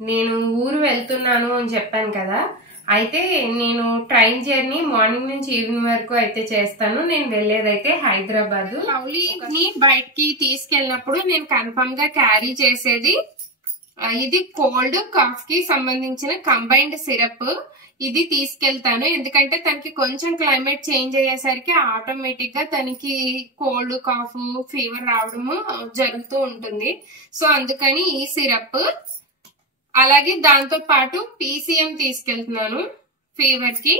నేను ఊరు వెళ్తున్నాను అని చెప్పాను కదా. అయితే నేను ట్రైన్ జర్నీ మార్నింగ్ నుంచి ఈవినింగ్ వరకు అయితే చేస్తాను. నేను వెళ్ళేదైతే హైదరాబాద్. లవ్లీని బయటికి తీసుకెళ్ళినప్పుడు నేను కన్ఫర్మ్ గా క్యారీ చేసేది ఇది కోల్డ్ కాఫ్ కి సంబంధించిన కంబైన్డ్ సిరప్. ఇది తీసుకెళ్తాను, ఎందుకంటే తనకి కొంచెం క్లైమేట్ చేంజ్ అయ్యేసరికి ఆటోమేటిక్ గా తనకి కోల్డ్ కాఫ్ ఫీవర్ రావడము జరుగుతూ ఉంటుంది. సో అందుకని ఈ సిరప్, అలాగే దాంతో పాటు పీసీఎం తీసుకెళ్తున్నాను ఫీవర్ కి.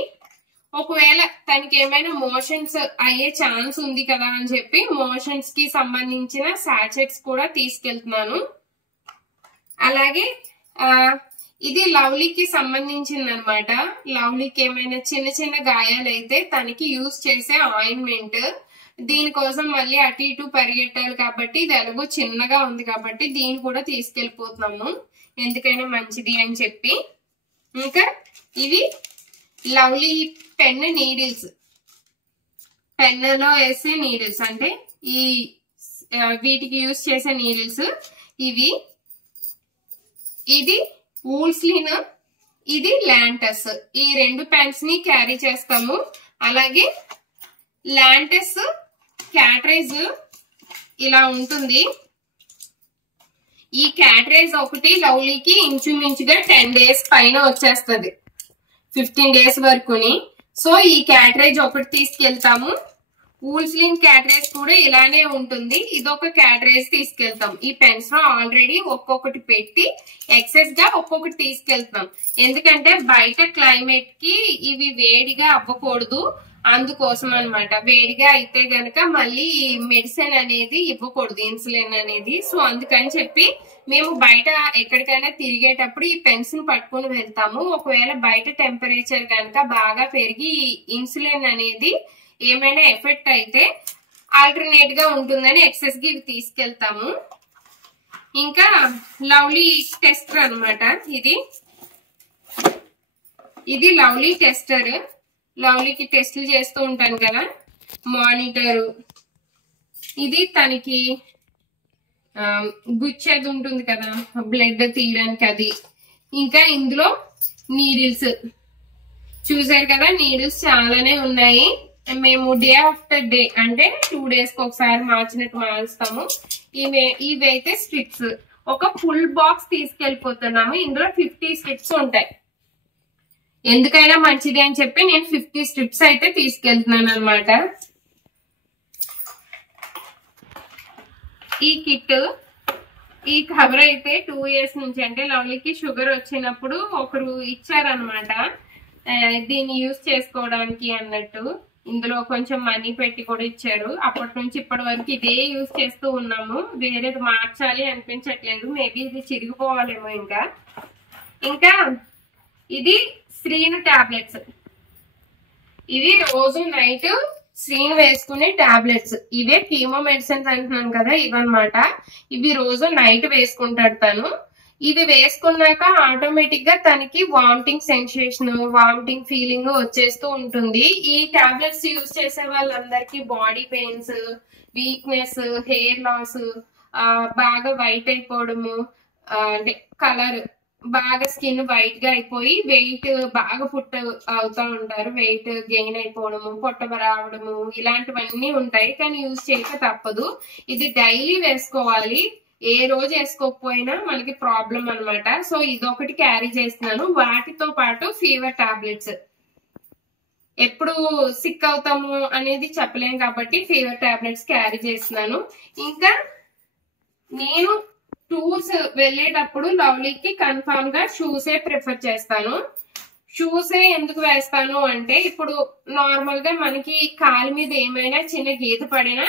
ఒకవేళ తనకి ఏమైనా మోషన్స్ అయ్యే ఛాన్స్ ఉంది కదా అని చెప్పి మోషన్స్ కి సంబంధించిన సాచెట్స్ కూడా తీసుకెళ్తున్నాను. అలాగే ఇది లవ్లీకి సంబంధించింది అనమాట. లవ్లీకి ఏమైనా చిన్న చిన్న గాయాలైతే తనకి యూజ్ చేసే ఆయింట్మెంట్. దీనికోసం మళ్ళీ అటు ఇటు పరిగెట్టాలి కాబట్టి ఇది ఎలాగో చిన్నగా ఉంది కాబట్టి దీన్ని కూడా తీసుకెళ్లిపోతున్నాము, ఎందుకైనా మంచిది అని చెప్పి. ఇంకా ఇవి లవ్లీ పెన్ నీడిల్స్, పెన్నులో వేసే నీడిల్స్, అంటే ఈ వీటికి యూజ్ చేసే నీడిల్స్ ఇవి. ఇది వూల్స్లిన్, ఇది లాంటస్. ఈ రెండు పెన్స్ ని క్యారీ చేస్తాము. అలాగే లాంటస్ క్యాటరేజ్ ఇలా ఉంటుంది. ఈ క్యాటరేజ్ ఒకటి లవ్లీకి ఇంచుమించుగా 10 days పైన వచ్చేస్తుంది, 15 days వరకుని. సో ఈ క్యాటరేజ్ ఒకటి తీసుకెళ్తాము. వూల్స్లిన్ క్యాటరేజ్ కూడా ఇలానే ఉంటుంది, ఇదొక క్యాటరేజ్ తీసుకెళ్తాం. ఈ పెన్స్ లో ఆల్రెడీ ఒక్కొక్కటి పెట్టి ఎక్సెస్ గా ఒక్కొక్కటి తీసుకెళ్తాం, ఎందుకంటే బయట క్లైమేట్ కి ఇవి వేడిగా అవ్వకూడదు, అందుకోసం అనమాట. వేడిగా అయితే గనక మళ్ళీ మెడిసిన్ అనేది ఇవ్వకూడదు, ఇన్సులిన్ అనేది. సో అందుకని చెప్పి మేము బయట ఎక్కడికైనా తిరిగేటప్పుడు ఈ పెన్స్ ని పట్టుకుని వెళ్తాము. ఒకవేళ బయట టెంపరేచర్ కనుక బాగా పెరిగి ఇన్సులిన్ అనేది ఏమైనా ఎఫెక్ట్ అయితే ఆల్టర్నేట్ గా ఉంటుందని ఎక్సెస్ గా ఇవి తీసుకెళ్తాము. ఇంకా లవ్లీ టెస్టర్ అనమాట. ఇది లవ్లీ టెస్టర్. లవ్లీకి టెస్టులు చేస్తూ ఉంటాను కదా, మానిటరు. ఇది తనకి గుచ్చేది ఉంటుంది కదా బ్లడ్ తీయడానికి, అది. ఇంకా ఇందులో నీడిల్స్ చూసారు కదా, నీడిల్స్ చాలానే ఉన్నాయి. మేము డే ఆఫ్టర్ డే అంటే 2 days కి ఒకసారి మార్చినట్టు మారుస్తాము. ఇవైతే స్ట్రిప్స్. ఒక ఫుల్ బాక్స్ తీసుకెళ్లిపోతున్నాము. ఇందులో 50 స్ట్రిప్స్ ఉంటాయి, ఎందుకైనా మంచిది అని చెప్పి నేను 50 స్ట్రిప్స్ అయితే తీసుకెళ్తున్నాను అనమాట. ఈ కిట్, ఈ కవర్ అయితే 2 years నుంచి, అంటే లవ్లీకి షుగర్ వచ్చినప్పుడు ఒకరు ఇచ్చారనమాట దీన్ని యూజ్ చేసుకోవడానికి అన్నట్టు. ఇందులో కొంచెం మనీ పెట్టి కూడా ఇచ్చారు. అప్పటి నుంచి ఇప్పటి వరకు ఇదే యూజ్ చేస్తూ ఉన్నాము, వేరేది మార్చాలి అనిపించట్లేదు. మేబీ ఇది చిరిగిపోవాలేమో. ఇంకా ఇది శ్రీను టాబ్లెట్స్. ఇవి రోజు నైట్ శ్రీను వేసుకునే టాబ్లెట్స్. ఇవే కీమో మెడిసిన్స్ అంటున్నాను కదా, ఇవన్నమాట. ఇవి రోజు నైట్ వేసుకుంటాడు తను. ఇవి వేసుకున్నాక ఆటోమేటిక్ గా తనకి వామిటింగ్ సెన్సేషన్, వామిటింగ్ ఫీలింగ్ వచ్చేస్తూ ఉంటుంది. ఈ టాబ్లెట్స్ యూజ్ చేసే వాళ్ళందరికీ body pains, weakness, hair loss, బాగా వైట్ అయిపోవడము, అంటే కలర్ బాగా స్కిన్ వైట్ గా అయిపోయి వెయిట్ బాగా అవుతా ఉంటారు. వెయిట్ గెయిన్ అయిపోవడము, పొట్ట రావడము, ఇలాంటివన్నీ ఉంటాయి. కానీ యూజ్ చేయక తప్పదు. ఇది డైలీ వేసుకోవాలి, ఏ రోజు వేసుకోకపోయినా మనకి ప్రాబ్లం అనమాట. సో ఇదొకటి క్యారీ చేస్తున్నాను. వాటితో పాటు ఫీవర్ టాబ్లెట్స్. ఎప్పుడు సిక్ అవుతాము అనేది చెప్పలేం కాబట్టి ఫీవర్ టాబ్లెట్స్ క్యారీ చేస్తున్నాను. ఇంకా నేను టూర్స్ వెళ్ళేటప్పుడు లవ్లీకి కన్ఫామ్ గా షూసే ప్రిఫర్ చేస్తాను. షూసే ఎందుకు వేస్తాను అంటే, ఇప్పుడు నార్మల్ గా మనకి కాలు మీద ఏమైనా చిన్న గీత పడినా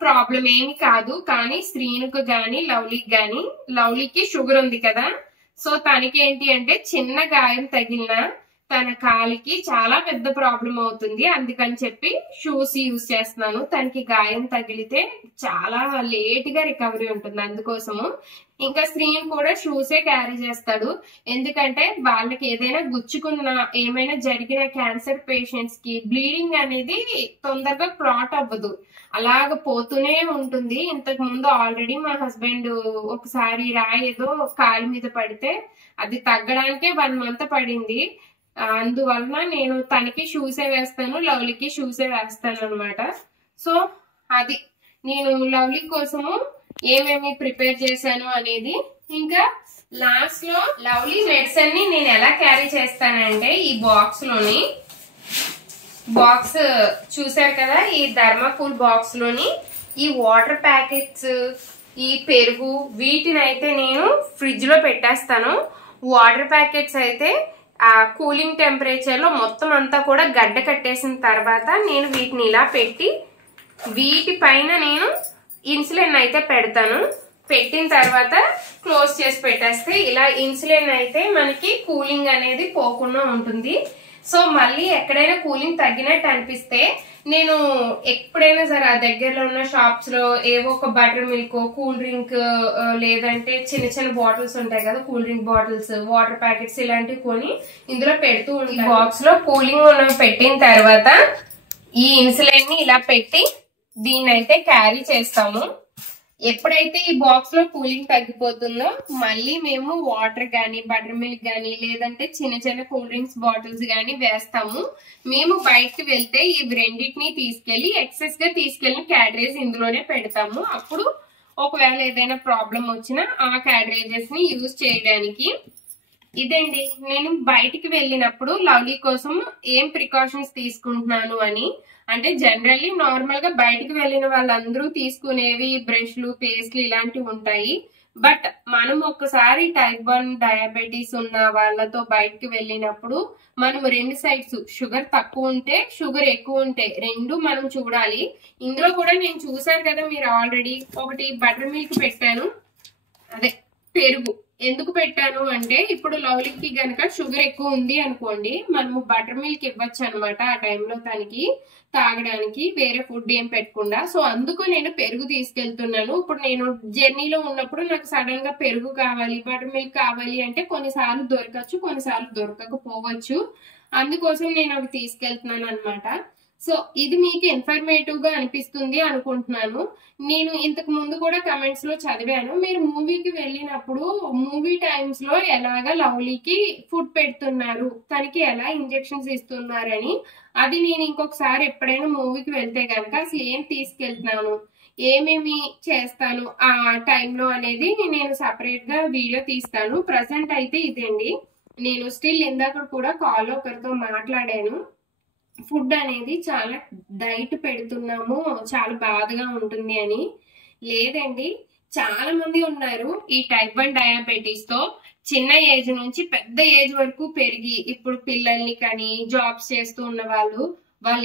ప్రాబ్లం ఏమి కాదు. కానీ శ్రీనుకు గాని లవ్లీకి గాని, లవ్లీకి షుగర్ ఉంది కదా, సో తనకి ఏంటి అంటే చిన్న గాయం తగిలినా తన కాలికి చాలా పెద్ద ప్రాబ్లం అవుతుంది. అందుకని చెప్పి షూస్ యూజ్ చేస్తున్నాను. తనకి గాయం తగిలితే చాలా లేట్ గా రికవరీ ఉంటుంది. అందుకోసము ఇంకా శ్రీని కూడా షూసే క్యారీ చేస్తాడు. ఎందుకంటే వాళ్ళకి ఏదైనా గుచ్చుకున్నా, ఏమైనా జరిగిన క్యాన్సర్ పేషెంట్స్ కి బ్లీడింగ్ అనేది తొందరగా క్లాట్ అవ్వదు, అలాగ పోతూనే ఉంటుంది. ఇంతకు ముందు ఆల్రెడీ మా హస్బెండ్ ఒకసారి రాయి ఏదో కాలు మీద పడితే అది తగ్గడానికే 1 month పడింది. అందువలన నేను తనకి షూసే వేస్తాను, లవ్లీకి షూసే వేస్తాను అనమాట. సో అది నేను లవ్లీ కోసము ఏమేమి ప్రిపేర్ చేశాను అనేది. ఇంకా లాస్ట్ లో లవ్లీ మెడిసిన్ ని నేను ఎలా క్యారీ చేస్తానంటే, ఈ బాక్స్ చూసారు కదా, ఈ థర్మాకోల్ బాక్స్ లోని ఈ వాటర్ ప్యాకెట్స్, ఈ పెరుగు, వీటిని అయితే నేను ఫ్రిడ్జ్ లో పెట్టేస్తాను. వాటర్ ప్యాకెట్స్ అయితే ఆ కూలింగ్ టెంపరేచర్ లో మొత్తం అంతా కూడా గడ్డ కట్టేసిన తర్వాత నేను వీటిని ఇలా పెట్టి వీటి పైన నేను ఇన్సులిన్ అయితే పెడతాను. పెట్టిన తర్వాత క్లోజ్ చేసి పెట్టేస్తే ఇలా ఇన్సులిన్ అయితే మనకి కూలింగ్ అనేది పోకుండా ఉంటుంది. సో మళ్ళీ ఎక్కడైనా కూలింగ్ తగ్గినట్టు అనిపిస్తే నేను ఎప్పుడైనా సరే ఆ దగ్గరలో ఉన్న షాప్స్ లో ఏవో ఒక బటర్ మిల్క్, కూల్ డ్రింక్, లేదంటే చిన్న చిన్న బాటిల్స్ ఉంటాయి కదా, cool drink bottles, water packets ఇలాంటివి కొని ఇందులో పెడుతూ ఉంటాను. బాక్స్ లో కూలింగ్ ఉన్నవి పెట్టిన తర్వాత ఈ ఇన్సులిన్ ని ఇలా పెట్టి దీన్ని అయితే క్యారీ చేస్తాము. ఎప్పుడైతే ఈ బాక్స్ లో కూలింగ్ తగ్గిపోతుందో మళ్ళీ మేము వాటర్ గానీ, బటర్ మిల్క్ గానీ, లేదంటే చిన్న చిన్న కూల్ డ్రింక్స్ బాటిల్స్ గానీ వేస్తాము. మేము బయటకు వెళ్తే ఇవి రెండింటిని తీసుకెళ్లి ఎక్సెస్ గా తీసుకెళ్లిన క్యాడరేజ్ ఇందులోనే పెడతాము. అప్పుడు ఒకవేళ ఏదైనా ప్రాబ్లం వచ్చినా ఆ క్యాడరేజెస్ ని యూజ్ చేయడానికి. ఇదండి నేను బయటికి వెళ్ళినప్పుడు లవ్లీ కోసం ఏం ప్రికాషన్స్ తీసుకుంటున్నాను అని. అంటే జనరల్లీ నార్మల్ గా బయటికి వెళ్ళిన వాళ్ళందరూ తీసుకునేవి బ్రష్లు, పేస్ట్లు ఇలాంటివి ఉంటాయి. బట్ మనం ఒక్కసారి టైప్ 1 డయాబెటీస్ ఉన్న వాళ్ళతో బయటికి వెళ్ళినప్పుడు మనం 2 సైడ్స్, షుగర్ తక్కువ ఉంటే, షుగర్ ఎక్కువ ఉంటే, 2 మనం చూడాలి. ఇందులో కూడా నేను చూసాను కదా మీరు ఆల్రెడీ, ఒకటి బటర్ మిల్క్ పెట్టాను, అదే పెరుగు. ఎందుకు పెట్టాను అంటే, ఇప్పుడు లవ్లీకి గనక షుగర్ ఎక్కువ ఉంది అనుకోండి, మనము బటర్ మిల్క్ ఇవ్వచ్చు అనమాట ఆ టైంలో తనకి తాగడానికి, వేరే ఫుడ్ ఏం పెట్టకుండా. సో అందుకు నేను పెరుగు తీసుకెళ్తున్నాను. ఇప్పుడు నేను జర్నీలో ఉన్నప్పుడు నాకు సడన్ గా పెరుగు కావాలి, బటర్ మిల్క్ కావాలి అంటే కొన్నిసార్లు దొరకచ్చు, కొన్నిసార్లు దొరకకపోవచ్చు. అందుకోసం నేను అవి తీసుకెళ్తున్నాను అనమాట. సో ఇది మీకు ఇన్ఫర్మేటివ్ గా అనిపిస్తుంది అనుకుంటున్నాను. నేను ఇంతకు ముందు కూడా కమెంట్స్ లో చదివాను, మీరు మూవీకి వెళ్ళినప్పుడు మూవీ టైమ్స్ లో ఎలాగా లవ్లీకి ఫుడ్ పెడుతున్నారు, తనకి ఎలా ఇంజెక్షన్స్ ఇస్తున్నారని. అది నేను ఇంకొకసారి ఎప్పుడైనా మూవీకి వెళ్తే కనుక అసలు ఏం తీసుకెళ్తున్నాను, ఏమేమి చేస్తాను ఆ టైంలో అనేది నేను సపరేట్ గా వీడియో తీస్తాను. ప్రజెంట్ అయితే ఇదండి. నేను స్టిల్ ఇందాక కూడా కాల్లో ఒకరితో మాట్లాడాను, ఫుడ్ అనేది చాలా డైట్ పెడుతున్నాము, చాలా బాధగా ఉంటుంది అని. లేదండి, చాలా మంది ఉన్నారు ఈ టైప్ 1 డయాబెటీస్ తో, చిన్న ఏజ్ నుంచి పెద్ద ఏజ్ వరకు పెరిగి ఇప్పుడు పిల్లల్ని కానీ జాబ్స్ చేస్తూ ఉన్న వాళ్ళు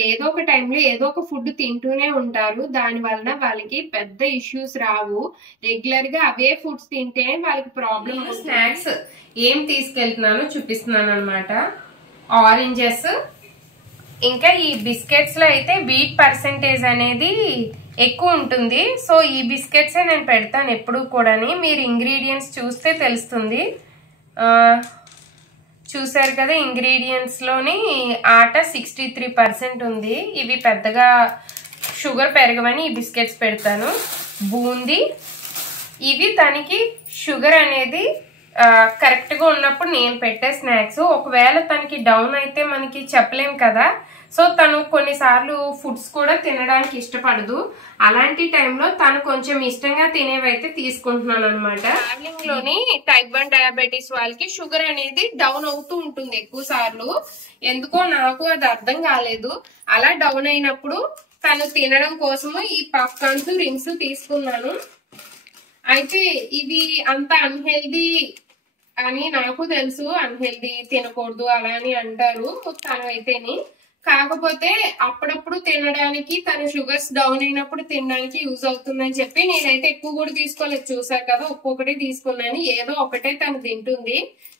ఏదో ఒక టైంలో ఏదో ఒక ఫుడ్ తింటూనే ఉంటారు. దాని వలన వాళ్ళకి పెద్ద ఇష్యూస్ రావు. రెగ్యులర్ గా అవే ఫుడ్స్ తింటే వాళ్ళకి ప్రాబ్లం. స్నాక్స్ ఏం తీసుకెళ్తున్నానో చూపిస్తున్నాను అనమాట. ఆరెంజెస్, ఇంకా ఈ బిస్కెట్స్ లో అయితే వీట్ పర్సెంటేజ్ అనేది ఎక్కువ ఉంటుంది. సో ఈ బిస్కెట్సే నేను పెడతాను ఎప్పుడు కూడా. మీరు ఇంగ్రీడియంట్స్ చూస్తే తెలుస్తుంది. చూసారు కదా, ఇంగ్రీడియంట్స్ లోని ఆట 63% ఉంది. ఇవి పెద్దగా షుగర్ పెరగవని ఈ బిస్కెట్స్ పెడతాను. బూందీ, ఇవి తనకి షుగర్ అనేది కరెక్ట్ గా ఉన్నప్పుడు నేను పెట్టే స్నాక్స్. ఒకవేళ తనకి డౌన్ అయితే మనకి చెప్పలేం కదా. సో తను కొన్నిసార్లు ఫుడ్స్ కూడా తినడానికి ఇష్టపడదు. అలాంటి టైంలో తను కొంచెం ఇష్టంగా తినేవైతే తీసుకుంటున్నాను అనమాట. ట్రావెలింగ్ లోని టైప్ 1 డయాబెటీస్ వాళ్ళకి షుగర్ అనేది డౌన్ అవుతూ ఉంటుంది ఎక్కువ సార్లు. ఎందుకో నాకు అది అర్థం కాలేదు. అలా డౌన్ అయినప్పుడు తను తినడం కోసము ఈ పాప్కార్న్స్, రింగ్స్ తీసుకున్నాను. అయితే ఇవి అంత అన్హెల్దీ అని నాకు తెలుసు, అన్హెల్దీ తినకూడదు అలా అని అంటారు తను అయితేని. కాకపోతే అప్పుడప్పుడు తినడానికి, తన షుగర్స్ డౌన్ అయినప్పుడు తినడానికి యూజ్ అవుతుందని చెప్పి నేనైతే ఎక్కువ కూడా తీసుకోలేదు. చూసారు కదా, ఒక్కొక్కటి తీసుకున్నాను. ఏదో ఒకటే తను తింటుంది.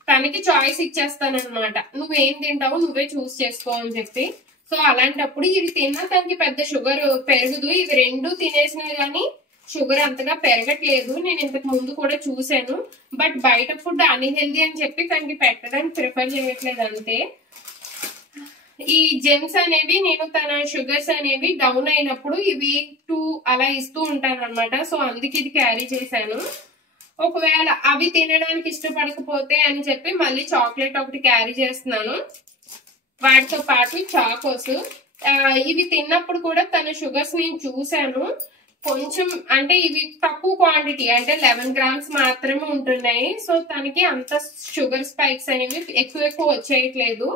తనకి చాయిస్ ఇచ్చేస్తానన్నమాట, నువ్వేం తింటావు నువ్వే చూస్ చేసుకో అని చెప్పి. సో అలాంటప్పుడు ఇవి తిన్నా తనకి పెద్ద షుగర్ పెరగదు. ఇవి రెండు తినేసినా గానీ షుగర్ అంతగా పెరగట్లేదు. నేను ఇంతకు ముందు కూడా చూసాను. బట్ బయట ఫుడ్ అన్హెల్దీ అని చెప్పి తనకి పెట్టడానికి ప్రిఫర్ చేయట్లేదు అంతే. ఈ జెమ్స్ అనేవి నేను తన షుగర్స్ అనేవి డౌన్ అయినప్పుడు ఇవి 2 అలా ఇస్తూ ఉంటాను అనమాట. సో అందుకే ఇది క్యారీ చేశాను. ఒకవేళ అవి తినడానికి ఇష్టపడకపోతే అని చెప్పి మళ్ళీ చాక్లెట్ ఒకటి క్యారీ చేస్తున్నాను. వాటితో పాటు చాకోస్. ఇవి తిన్నప్పుడు కూడా తన షుగర్స్ నేను చూసాను. కొంచెం అంటే ఇవి తక్కువ క్వాంటిటీ, అంటే 11 grams మాత్రమే ఉంటున్నాయి. సో తనకి అంత షుగర్ స్పైక్స్ అనేవి ఎక్కువ వచ్చేయట్లేదు.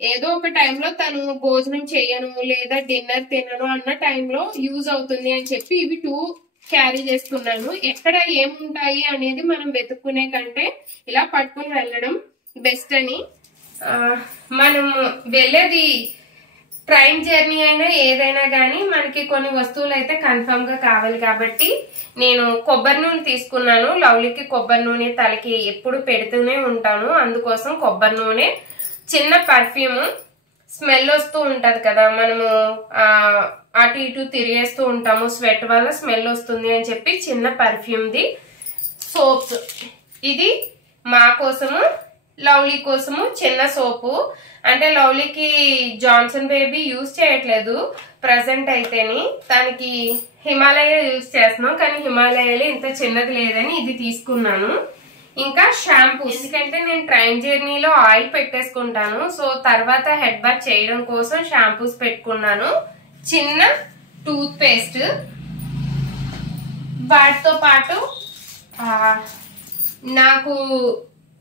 ఏదో ఒక టైంలో తను భోజనం చేయను లేదా డిన్నర్ తినను అన్న టైంలో యూజ్ అవుతుంది అని చెప్పి ఇవి 2 క్యారీ చేస్తున్నాను. ఎక్కడ ఏముంటాయి అనేది మనం వెతుక్కునే కంటే ఇలా పట్టుకుని వెళ్ళడం బెస్ట్ అని. మనం వెళ్ళేది ట్రైన్ జర్నీ అయినా ఏదైనా కానీ మనకి కొన్ని వస్తువులు అయితే కన్ఫర్మ్ గా కావాలి కాబట్టి నేను కొబ్బరి నూనె తీసుకున్నాను. లవ్లీకి కొబ్బరి నూనె తలకి ఎప్పుడు పెడుతూనే ఉంటాను, అందుకోసం కొబ్బరి నూనె. చిన్న పర్ఫ్యూమ్, స్మెల్ వస్తూ ఉంటది కదా, మనము అటు ఇటు తిరిగేస్తూ ఉంటాము, స్వెట్ వల్ల స్మెల్ వస్తుంది అని చెప్పి చిన్న పర్ఫ్యూమ్ది. సోప్స్, ఇది మా కోసము లవ్లీ కోసము చిన్న సోపు. అంటే లవ్లీకి జాన్సన్ బేబీ యూజ్ చేయట్లేదు ప్రజెంట్ అయితేని, దానికి హిమాలయ యూజ్ చేస్తున్నాం. కానీ హిమాలయలో ఇంత చిన్నది లేదని ఇది తీసుకున్నాను. ఇంకా షాంపూ, ఎందుకంటే నేను ట్రైన్ జర్నీలో ఆయిల్ పెట్టేసుకుంటాను. సో తర్వాత హెడ్ బాత్ చేయడం కోసం షాంపూస్ పెట్టుకున్నాను. చిన్న టూత్ పేస్ట్, వాటితో పాటు నాకు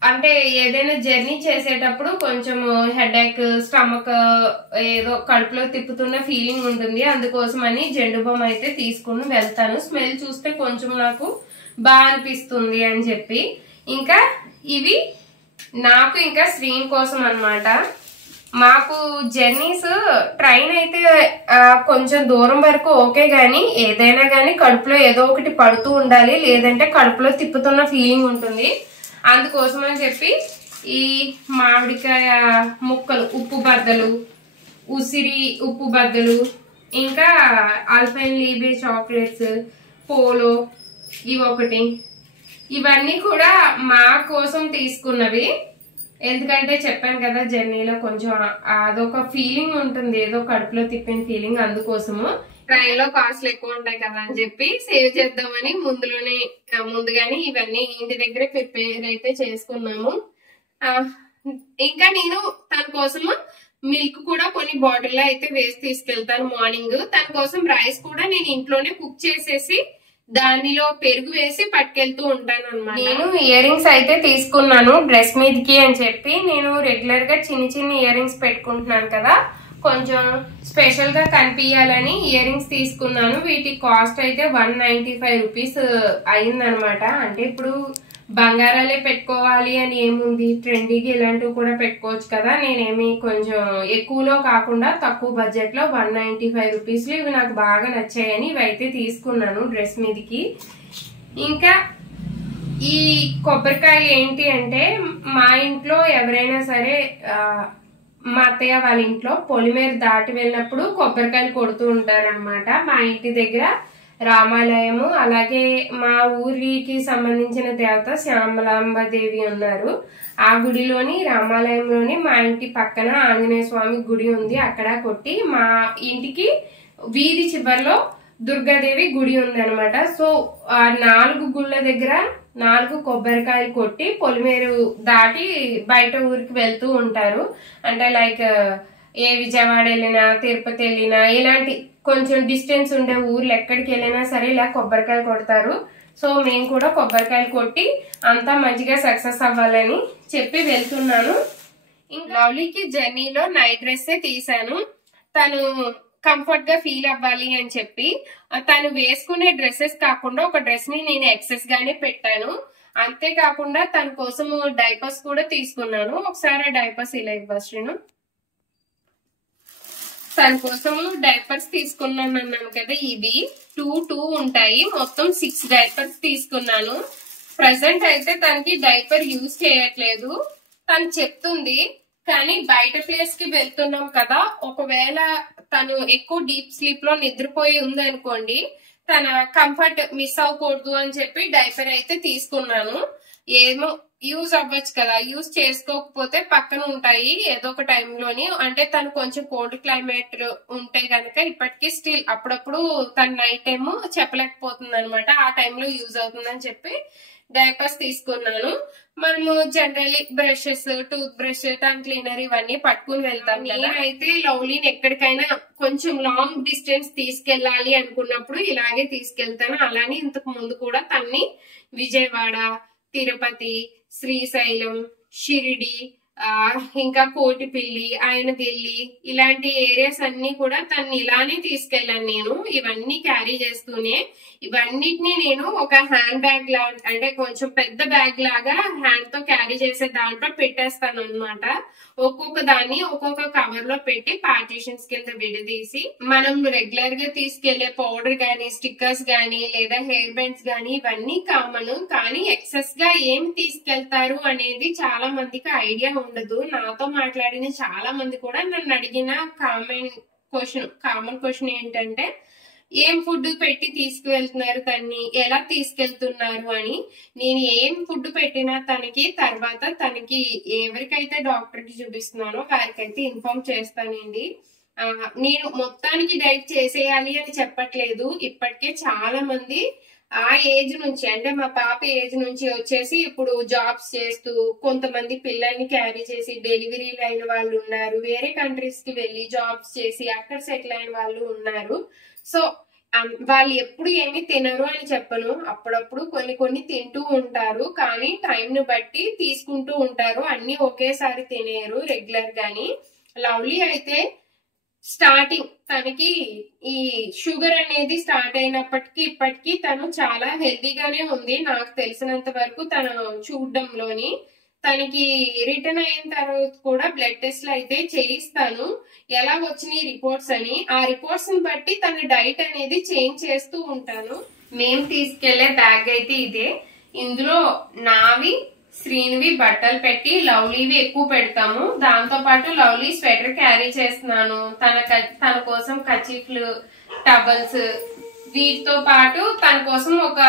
అంటే ఏదైనా జర్నీ చేసేటప్పుడు కొంచెం హెడేక్, స్టమక్ ఏదో కడుపులో తిప్పుతున్న ఫీలింగ్ ఉంటుంది, అందుకోసం అని జెండు బామ్ అయితే తీసుకుని వెళ్తాను. స్మెల్ చూస్తే కొంచెం నాకు బాగా అనిపిస్తుంది అని చెప్పి. ఇంకా ఇవి నాకు ఇంకా శ్రీన్ కోసం అన్నమాట. మాకు జర్నీస్ ట్రైన్ అయితే కొంచెం దూరం వరకు ఓకే గానీ ఏదైనా గానీ కడుపులో ఏదో ఒకటి పడుతూ ఉండాలి, లేదంటే కడుపులో తిప్పుతున్న ఫీలింగ్ ఉంటుంది. అందుకోసం అని చెప్పి ఈ మామిడికాయ ముక్కలు, ఉప్పు బద్దలు, ఉసిరి ఉప్పు బద్దలు, ఇంకా ఆల్పైన్ లీబే చాక్లెట్స్, పోలో ఇవి ఒకటి. ఇవన్నీ కూడా మా కోసం తీసుకున్నవి. ఎందుకంటే చెప్పాను కదా జర్నీలో కొంచెం అదొక ఫీలింగ్ ఉంటుంది, ఏదో కడుపులో తిప్పిన ఫీలింగ్, అందుకోసము. ట్రైన్ లో కాస్ట్లు ఎక్కువ ఉంటాయి కదా అని చెప్పి సేవ్ చేద్దామని ముందుగానే ఇవన్నీ ఇంటి దగ్గర ప్రిపేర్ అయితే చేసుకున్నాము. ఇంకా నేను తన కోసము మిల్క్ కూడా కొన్ని బాటిల్లో అయితే వేసి తీసుకెళ్తాను మార్నింగ్. తన కోసం రైస్ కూడా నేను ఇంట్లోనే కుక్ చేసేసి దానిలో పెరుగు వేసి పట్టుకెళ్తూ ఉంటాను అన్నమాట. నేను ఇయర్ రింగ్స్ అయితే తీసుకున్నాను డ్రెస్ మీదకి అని చెప్పి. నేను రెగ్యులర్ గా చిన్న ఇయర్ రింగ్స్ పెట్టుకుంటున్నాను కదా, కొంచెం స్పెషల్ గా కనిపించాలని ఇయర్ రింగ్స్ తీసుకున్నాను. వీటి కాస్ట్ అయితే 195 రూపీస్ అయిందనమాట. అంటే ఇప్పుడు బంగారాలే పెట్టుకోవాలి అని ఏముంది, ట్రెండీకి ఇలాంటివి కూడా పెట్టుకోవచ్చు కదా. నేనేమి కొంచెం ఎక్కువలో కాకుండా తక్కువ బడ్జెట్ లో 195 రూపీస్ లో ఇవి నాకు బాగా నచ్చాయని ఇవైతే తీసుకున్నాను డ్రెస్ మీదకి. ఇంకా ఈ కొబ్బరికాయలు ఏంటి అంటే మా ఇంట్లో ఎవరైనా సరే మా అత్తయ్య వాళ్ళ ఇంట్లో పొలిమేర దాటి వెళ్ళినప్పుడు కొబ్బరికాయలు కొడుతూ ఉంటారనమాట. మా ఇంటి దగ్గర రామాలయము, అలాగే మా ఊరికి సంబంధించిన దేవత శ్యామలాంబదేవి ఉన్నారు. ఆ గుడిలోని రామాలయంలోని మా ఇంటి పక్కన ఆంజనేయ స్వామి గుడి ఉంది, అక్కడ కొట్టి మా ఇంటికి వీధి చివరిలో దుర్గాదేవి గుడి ఉంది అనమాట. సో ఆ 4 గుళ్ళ దగ్గర 4 కొబ్బరికాయలు కొట్టి పొలిమేరు దాటి బయట ఊరికి వెళ్తూ ఉంటారు. అంటే లైక్ ఏ విజయవాడ వెళ్ళినా, తిరుపతి వెళ్ళినా, ఇలాంటి కొంచెం డిస్టెన్స్ ఉండే ఊర్లు ఎక్కడికి వెళ్ళినా సరే ఇలా కొబ్బరికాయలు కొడతారు. సో మేము కూడా కొబ్బరికాయలు కొట్టి అంతా మంచిగా సక్సెస్ అవ్వాలని చెప్పి వెళ్తున్నాను. ఇంకా లవ్లీకి జర్నీలో నైట్ డ్రెస్ తీసాను. తను కంఫర్ట్ గా ఫీల్ అవ్వాలి అని చెప్పి తను వేసుకునే డ్రెస్సెస్ కాకుండా ఒక డ్రెస్ ని నేను ఎక్సెస్ గానే పెట్టాను. అంతేకాకుండా తన కోసం డైపర్స్ కూడా తీసుకున్నాను. ఒకసారి డైపర్స్ ఇలా ఇవ్వచ్చు. తన కోసం డైపర్స్ తీసుకున్నాను అన్నాను కదా, ఇవి 2 ఉంటాయి, మొత్తం 6 డైపర్స్ తీసుకున్నాను. ప్రెసెంట్ అయితే తనకి డైపర్ యూజ్ చేయట్లేదు. తను చెప్తుంది. కానీ బయట ప్లేస్ కి వెళ్తున్నాం కదా, ఒకవేళ తను ఎక్కువ డీప్ స్లీప్ లో నిద్రపోయి ఉంది అనుకోండి, తన కంఫర్ట్ మిస్ అవ్వకూడదు అని చెప్పి డైపర్ అయితే తీసుకున్నాను. ఏమో యూజ్ అవ్వచ్చు కదా, యూజ్ చేసుకోకపోతే పక్కన ఉంటాయి ఏదో ఒక టైంలోని. అంటే తను కొంచెం కోల్డ్ క్లైమేట్ ఉంటే గనక ఇప్పటికీ స్టిల్ అప్పుడప్పుడు తన నైట్ టైము చెప్పలేకపోతుంది అనమాట, ఆ టైంలో యూజ్ అవుతుందని చెప్పి డైపర్స్ తీసుకున్నాను. మనము generally brushes, tooth brush, tongue cleaner ఇవన్నీ పట్టుకుని వెళ్తాం కదా. అయితే లవ్లీని ఎక్కడికైనా కొంచెం లాంగ్ డిస్టెన్స్ తీసుకెళ్లాలి అనుకున్నప్పుడు ఇలాగే తీసుకెళ్తాను. అలానే ఇంతకు ముందు కూడా తన్ని విజయవాడ, తిరుపతి, శ్రీశైలం, షిరిడి, ఇంకా కోటిపిల్లి, ఆయనదిల్లి ఇలాంటి ఏరియాస్ అన్ని కూడా తను ఇలానే తీసుకెళ్ళాను నేను. ఇవన్నీ క్యారీ చేస్తూనే ఇవన్నిటిని నేను ఒక హ్యాండ్ బ్యాగ్ లా, అంటే కొంచెం పెద్ద బ్యాగ్ లాగా హ్యాండ్ తో క్యారీ చేసే దాంట్లో పెట్టేస్తాను అనమాట. ఒక్కొక్క దాన్ని ఒక్కొక్క కవర్ లో పెట్టి పార్టీషన్స్ కింద విడదీసి, మనం రెగ్యులర్ గా తీసుకెళ్లే పౌడర్ గానీ, స్టిక్కర్స్ గానీ, లేదా హెయిర్ బ్యాండ్స్ గానీ ఇవన్నీ కామన్. కానీ ఎక్సెస్ గా ఏం తీసుకెళ్తారు అనేది చాలా మందికి ఐడియా ఉండదు. నాతో మాట్లాడిన చాలా మంది కూడా నన్ను అడిగిన కామన్ క్వశ్చన్ ఏంటంటే, ఏం ఫుడ్ పెట్టి తీసుకువెళ్తున్నారు తన్ని, ఎలా తీసుకెళ్తున్నారు అని. నేను ఏం ఫుడ్ పెట్టినా తనకి తర్వాత తనకి ఎవరికైతే డాక్టర్ కి చూపిస్తున్నానో వారికైతే ఇన్ఫార్మ్ చేస్తానండి. నేను మొత్తానికి డైట్ చేసేయాలి అని చెప్పట్లేదు. ఇప్పటికే చాలా మంది ఆ ఏజ్ నుంచి, అంటే మా పాప ఏజ్ నుంచి వచ్చేసి ఇప్పుడు జాబ్స్ చేస్తూ, కొంతమంది పిల్లల్ని క్యారీ చేసి డెలివరీలు అయిన వాళ్ళు ఉన్నారు, వేరే కంట్రీస్ కి వెళ్లి జాబ్స్ చేసి అక్కడ సెటిల్ అయిన వాళ్ళు ఉన్నారు. సో వాళ్ళు ఎప్పుడు ఏమి తినరు అని చెప్పను, అప్పుడప్పుడు కొన్ని తింటూ ఉంటారు. కానీ టైం ని బట్టి తీసుకుంటూ ఉంటారు, అన్ని ఒకేసారి తినేరు రెగ్యులర్ గాని. లవ్లీ అయితే స్టార్టింగ్ తనకి ఈ షుగర్ అనేది స్టార్ట్ అయినప్పటికీ ఇప్పటికీ తను చాలా హెల్తీగానే ఉంది నాకు తెలిసినంత వరకు. తను చూడడంలోని తనకి రిటర్న్ అయిన తర్వాత కూడా బ్లడ్ టెస్ట్లు అయితే చేయిస్తాను, ఎలా వచ్చినాయి రిపోర్ట్స్ అని. ఆ రిపోర్ట్స్ ని బట్టి తన డైట్ అనేది చేంజ్ చేస్తూ ఉంటాను. మేము తీసుకెళ్లే బ్యాగ్ అయితే ఇదే. ఇందులో నావి, శ్రీనివి బట్టలు పెట్టి లవ్లీవి ఎక్కువ పెడతాము. దాంతో పాటు లవ్లీ స్వెటర్ క్యారీ చేస్తున్నాను, తన కోసం కచీఫ్లు, టవల్స్, వీటితో పాటు తన కోసం ఒక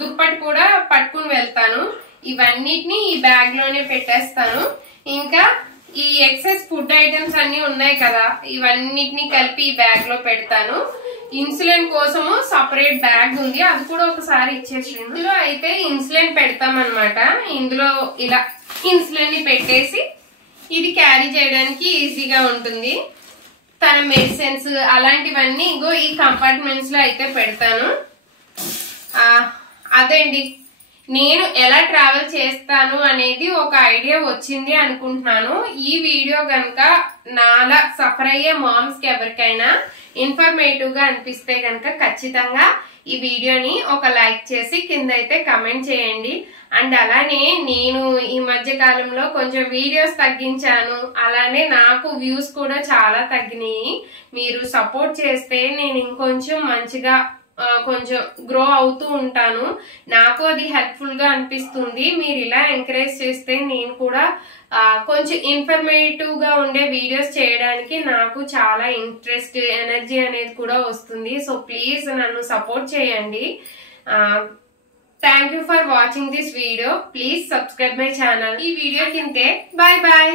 దుప్పటి కూడా పట్టుకుని వెళ్తాను. ఇవన్నిటిని ఈ బ్యాగ్ లోనే పెట్టేస్తాను. ఇంకా ఈ ఎక్సెస్ ఫుడ్ ఐటమ్స్ అన్ని ఉన్నాయి కదా, ఇవన్నిటిని కలిపి ఈ బ్యాగ్ లో పెడతాను. ఇన్సులిన్ కోసము సపరేట్ బ్యాగ్ ఉంది, అది కూడా ఒకసారి ఇచ్చేసి. ఇందులో అయితే ఇన్సులిన్ పెడతామన్నమాట. ఇందులో ఇలా ఇన్సులిన్ ని పెట్టేసి ఇది క్యారీ చేయడానికి ఈజీగా ఉంటుంది. తన మెడిసిన్స్ అలాంటివన్నీ ఇంకో ఈ కంపార్ట్మెంట్స్ లో అయితే పెడతాను. అదే అండి, నేను ఎలా ట్రావెల్ చేస్తాను అనేది ఒక ఐడియా వచ్చింది అనుకుంటున్నాను. ఈ వీడియో గనక నాలా సఫర్ అయ్యే మామ్స్ కి ఎవరికైనా ఇన్ఫర్మేటివ్ గా అనిపిస్తే గనక ఖచ్చితంగా ఈ వీడియోని ఒక లైక్ చేసి కింద అయితే కమెంట్ చేయండి. అండ్ అలానే నేను ఈ మధ్య కాలంలో కొంచెం వీడియోస్ తగ్గించాను, అలానే నాకు వ్యూస్ కూడా చాలా తగ్గినాయి. మీరు సపోర్ట్ చేస్తే నేను ఇంకొంచెం మంచిగా కొంచెం గ్రో అవుతూ ఉంటాను. నాకు అది హెల్ప్ఫుల్ గా అనిపిస్తుంది. మీరు ఇలా ఎంకరేజ్ చేస్తే నేను కూడా కొంచెం ఇన్ఫర్మేటివ్ గా ఉండే వీడియోస్ చేయడానికి నాకు చాలా ఇంట్రెస్ట్, ఎనర్జీ అనేది కూడా వస్తుంది. సో ప్లీజ్ నన్ను సపోర్ట్ చేయండి. Thank you for watching this video. Please subscribe my channel. ఈ వీడియో కిందే బాయ్ బాయ్.